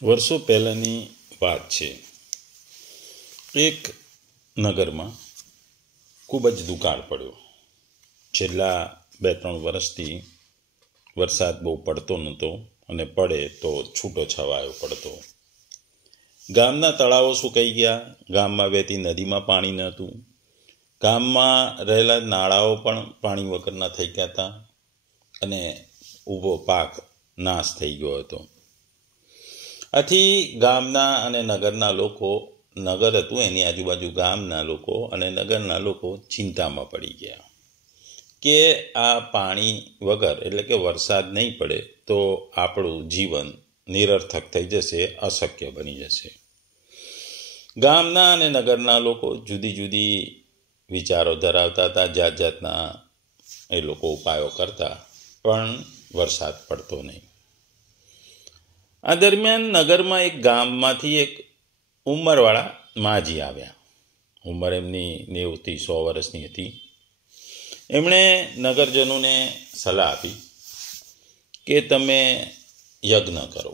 વર્ષો પહેલાંની વાત છે. એક નગરમાં ખૂબ જ દુકાળ પડ્યો. છેલ્લા 2-3 વર્ષથી વરસાદ બહુ પડતો નહોતો, અને પડે તો છૂટો છવાયો પડતો. ગામના તળાવો સુકાઈ ગયા, ગામમાં વહેતી નદીમાં પાણી નહોતું, ગામમાં રહેલા નાળાઓ પણ પાણી વગરના થઈ ગયા હતા, અને ઊભો પાક નાશ થઈ ગયો હતો. આથી ગામના અને નગરના લોકો, નગર હતું એની આજુબાજુ ગામના લોકો અને નગરના લોકો ચિંતામાં પડી ગયા કે આ પાણી વગર, એટલે કે વરસાદ નહીં પડે તો આપણું જીવન નિરર્થક થઈ જશે, અશક્ય બની જશે. ગામના અને નગરના લોકો જુદી જુદી વિચારો ધરાવતા હતા, જાત જાતના એ લોકો ઉપાયો કરતા, પણ વરસાદ પડતો નહીં. આ દરમિયાન નગરમાં એક ગામમાંથી એક ઉંમરવાળા માજી આવ્યા. ઉંમર એમની 90થી 100 વર્ષની હતી. એમણે નગરજનોને સલાહ આપી કે તમે યજ્ઞ કરો,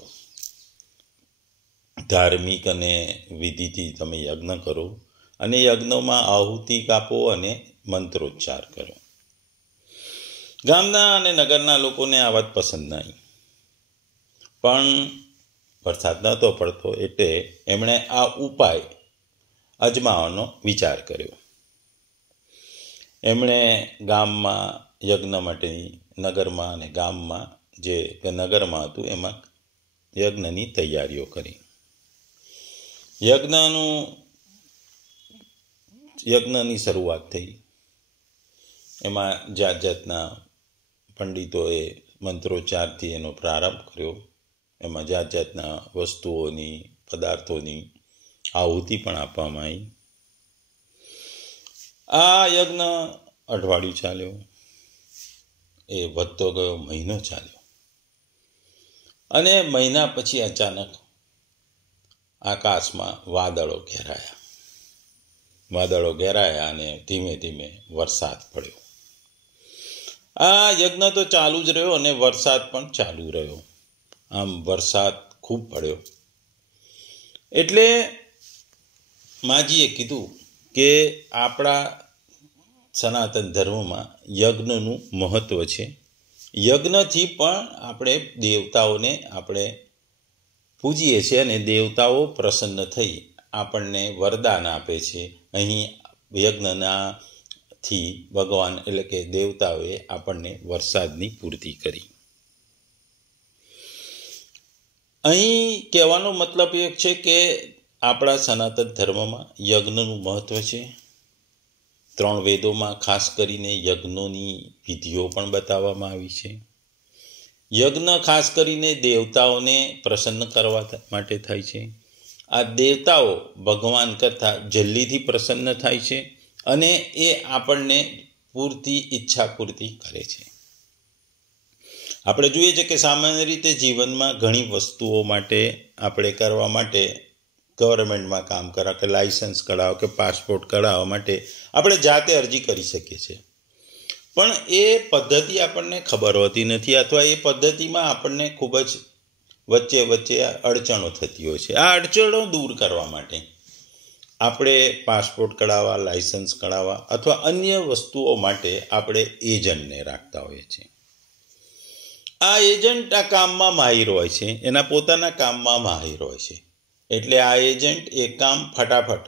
ધાર્મિક અને વિધિથી તમે યજ્ઞ કરો, અને યજ્ઞમાં આહુતિ કાપો અને મંત્રોચ્ચાર કરો. ગામના અને નગરના લોકોને આ વાત પસંદ નહીં, પણ વરસાદ નહોતો પડતો, એટલે એમણે આ ઉપાય અજમાવવાનો વિચાર કર્યો. એમણે ગામમાં યજ્ઞ માટેની, નગરમાં અને ગામમાં, જે નગરમાં હતું એમાં યજ્ઞની તૈયારીઓ કરી. યજ્ઞની શરૂઆત થઈ. એમાં જાત જાતના પંડિતોએ મંત્રોચ્ચારથી એનો પ્રારંભ કર્યો. એમાં જાત જાતના વસ્તુઓની, પદાર્થોની આહુતિ પણ આપવામાં આવી. આ યજ્ઞ અઠવાડિયું ચાલ્યો, એ વધતો ગયો, મહિનો ચાલ્યો, અને મહિના પછી અચાનક આકાશમાં વાદળો ઘેરાયા અને ધીમે ધીમે વરસાદ પડ્યો. આ યજ્ઞ તો ચાલુ જ રહ્યો અને વરસાદ પણ ચાલુ રહ્યો. આમ વરસાદ ખૂબ પડ્યો. એટલે માજીએ કીધું કે આપણા સનાતન ધર્મમાં યજ્ઞનું મહત્ત્વ છે. યજ્ઞથી પણ આપણે દેવતાઓને આપણે પૂજીએ છીએ, અને દેવતાઓ પ્રસન્ન થઈ આપણને વરદાન આપે છે. અહીં યજ્ઞનાથી ભગવાન, એટલે કે દેવતાઓએ આપણને વરસાદની પૂર્તિ કરી. અહીં કહેવાનો મતલબ એ છે કે આપણા સનાતન ધર્મમાં યજ્ઞનું મહત્ત્વ છે. 3 વેદોમાં ખાસ કરીને યજ્ઞોની વિધિઓ પણ બતાવવામાં આવી છે. યજ્ઞ ખાસ કરીને દેવતાઓને પ્રસન્ન કરવા માટે થાય છે. આ દેવતાઓ ભગવાન કરતાં જલ્દીથી પ્રસન્ન થાય છે, અને એ આપણને પૂરતી ઈચ્છા પૂર્તિ કરે છે. આપણે જોઈએ છીએ કે સામાન્ય રીતે જીવનમાં ઘણી વસ્તુઓ માટે, આપણે કરવા માટે, ગવર્મેન્ટમાં કામ કરાવો કે લાઇસન્સ કઢાવો કે પાસપોર્ટ કઢાવવા માટે આપણે જાતે અરજી કરી શકીએ છીએ. પણ એ પદ્ધતિ આપણને ખબર હોતી નથી, અથવા એ પદ્ધતિમાં આપણને ખૂબ જ વચ્ચે અડચણો થતી હોય છે. આ અડચણો દૂર કરવા માટે આપણે પાસપોર્ટ કઢાવવા, લાઇસન્સ કઢાવવા અથવા અન્ય વસ્તુઓ માટે આપણે એજન્ટને રાખતા હોઈએ છીએ. આ એજન્ટ આ કામમાં માહિર હોય છે, એના પોતાના કામમાં માહિર હોય છે. એટલે આ એજન્ટ એ કામ ફટાફટ,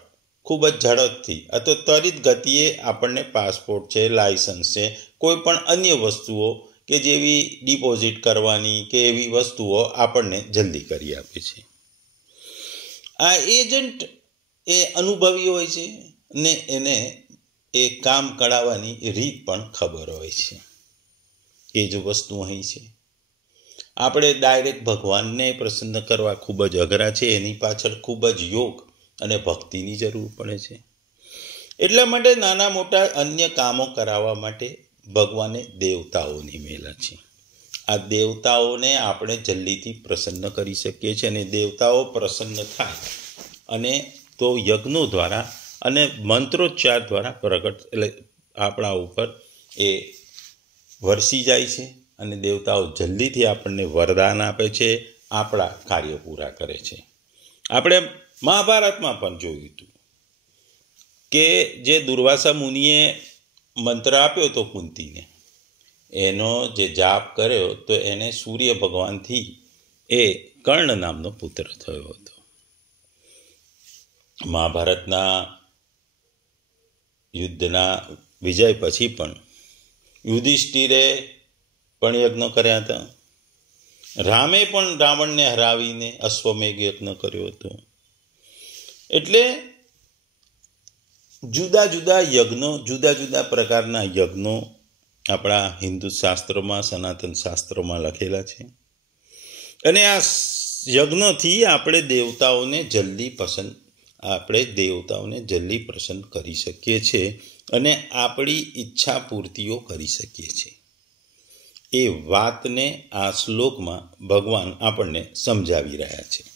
ખૂબ જ ઝડપથી અથવા ત્વરિત ગતિએ આપણને પાસપોર્ટ છે, લાઇસન્સ છે, કોઈ પણ અન્ય વસ્તુઓ કે જેવી ડિપોઝિટ કરવાની કે એવી વસ્તુઓ આપણને જલ્દી કરી આપે છે. આ એજન્ટ એ અનુભવી હોય છે, ને એને એ કામ કઢાવવાની રીત પણ ખબર હોય છે. એ જ વસ્તુ અહીં છે. આપણે ડાયરેક્ટ ભગવાનને પ્રસન્ન કરવા ખૂબ જ અઘરા છે. એની પાછળ ખૂબ જ યોગ અને ભક્તિની જરૂર પડે છે. એટલા માટે નાના મોટા અન્ય કામો કરાવવા માટે ભગવાને દેવતાઓ નિમેલા છે. આ દેવતાઓને આપણે જલ્દીથી પ્રસન્ન કરી શકીએ છીએ, અને દેવતાઓ પ્રસન્ન થાય અને તો યજ્ઞો દ્વારા અને મંત્રોચ્ચાર દ્વારા પ્રગટ, એટલે આપણા ઉપર એ વરસી જાય છે, અને દેવતાઓ જલ્દીથી આપણને વરદાન આપે છે, આપણા કાર્ય પૂરા કરે છે. આપણે મહાભારતમાં પણ જોયું હતું કે જે દુર્વાસા મુનિએ મંત્ર આપ્યો હતો કુંતીને, એનો જે જાપ કર્યો તો એને સૂર્ય ભગવાનથી એ કર્ણ નામનો પુત્ર થયો હતો. મહાભારતના યુદ્ધના વિજય પછી પણ યુધિષ્ઠિરે પણ યજ્ઞ કર્યા હતા. રામે પણ રાવણને હરાવીને અશ્વમેઘ યજ્ઞ કર્યો હતો. એટલે જુદા જુદા યજ્ઞો, જુદા જુદા પ્રકારના યજ્ઞો આપણા હિન્દુ શાસ્ત્રોમાં, સનાતન શાસ્ત્રોમાં લખેલા છે. અને આ યજ્ઞથી આપણે દેવતાઓને જલ્દી પ્રસન્ન કરી શકીએ છીએ અને આપણી ઈચ્છા પૂર્તિઓ કરી શકીએ છીએ. એ વાતને આ શ્લોકમાં ભગવાન આપણને સમજાવી રહ્યા છે.